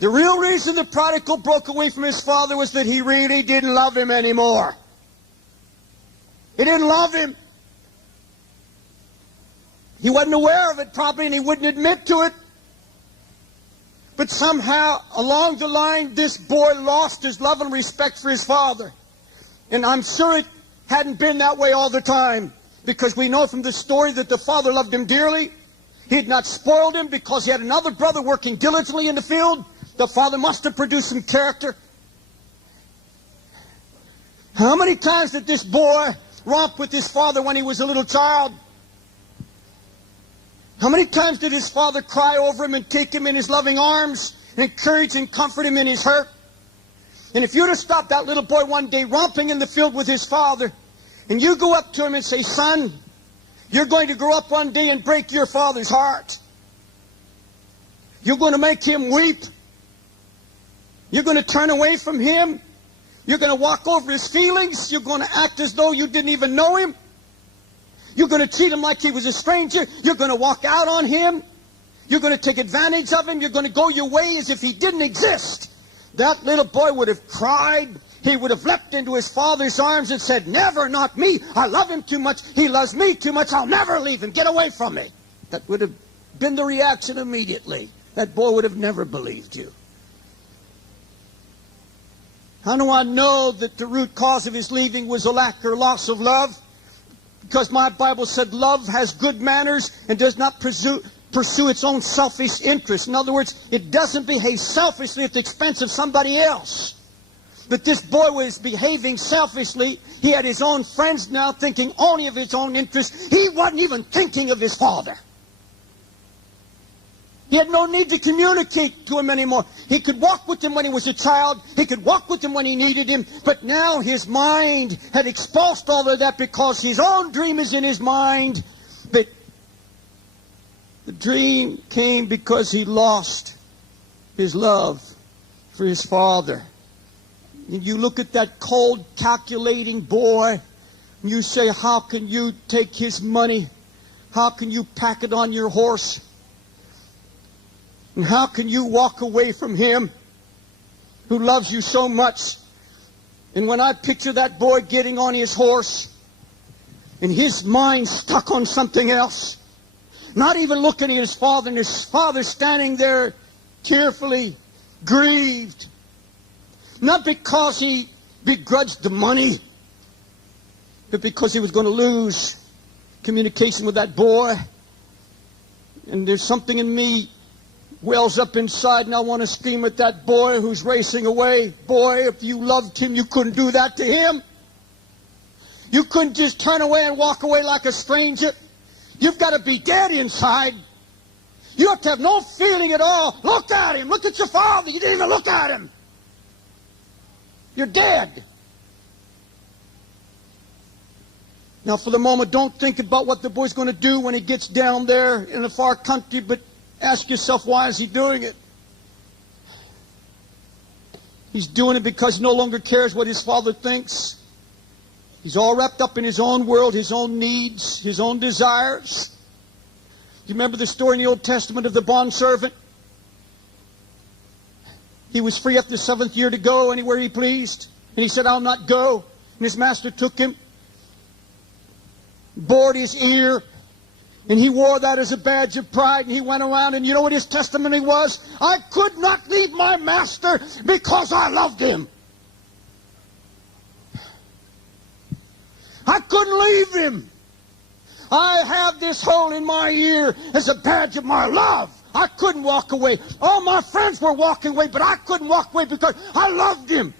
The real reason the prodigal broke away from his father was that he really didn't love him anymore. He didn't love him. He wasn't aware of it probably, and he wouldn't admit to it. But somehow, along the line, this boy lost his love and respect for his father. And I'm sure it hadn't been that way all the time, because we know from the story that the father loved him dearly. He had not spoiled him because he had another brother working diligently in the field. The father must have produced some character. How many times did this boy romp with his father when he was a little child? How many times did his father cry over him and take him in his loving arms and encourage and comfort him in his hurt? And if you'd have stopped that little boy one day romping in the field with his father, and you go up to him and say, "Son, you're going to grow up one day and break your father's heart. You're going to make him weep. You're going to turn away from him. You're going to walk over his feelings. You're going to act as though you didn't even know him. You're going to treat him like he was a stranger. You're going to walk out on him. You're going to take advantage of him. You're going to go your way as if he didn't exist." That little boy would have cried. He would have leapt into his father's arms and said, "Never, not me. I love him too much. He loves me too much. I'll never leave him. Get away from me." That would have been the reaction immediately. That boy would have never believed you. How do I know that the root cause of his leaving was a lack or loss of love? Because my Bible said love has good manners and does not pursue its own selfish interests. In other words, it doesn't behave selfishly at the expense of somebody else. But this boy was behaving selfishly. He had his own friends now, thinking only of his own interests. He wasn't even thinking of his father. He had no need to communicate to him anymore. He could walk with him when he was a child. He could walk with him when he needed him. But now his mind had expulsed all of that because his own dream is in his mind. But the dream came because he lost his love for his father. And you look at that cold, calculating boy, and you say, how can you take his money? How can you pack it on your horse? And how can you walk away from him who loves you so much? And when I picture that boy getting on his horse and his mind stuck on something else, not even looking at his father, and his father standing there tearfully grieved, not because he begrudged the money, but because he was going to lose communication with that boy. And there's something in me wells up inside, and I want to scream at that boy who's racing away. Boy, if you loved him, you couldn't do that to him. You couldn't just turn away and walk away like a stranger. You've got to be dead inside. You have to have no feeling at all. Look at him. Look at your father. You didn't even look at him. You're dead. Now, for the moment, don't think about what the boy's going to do when he gets down there in a far country, but ask yourself, why is he doing it? He's doing it because he no longer cares what his father thinks. He's all wrapped up in his own world, his own needs, his own desires. Do you remember the story in the Old Testament of the bondservant? He was free after the 7th year to go anywhere he pleased. And he said, "I'll not go." And his master took him, bored his ear, and he wore that as a badge of pride, and he went around, and you know what his testimony was? "I could not leave my master because I loved him. I couldn't leave him. I have this hole in my ear as a badge of my love. I couldn't walk away. All my friends were walking away, but I couldn't walk away because I loved him."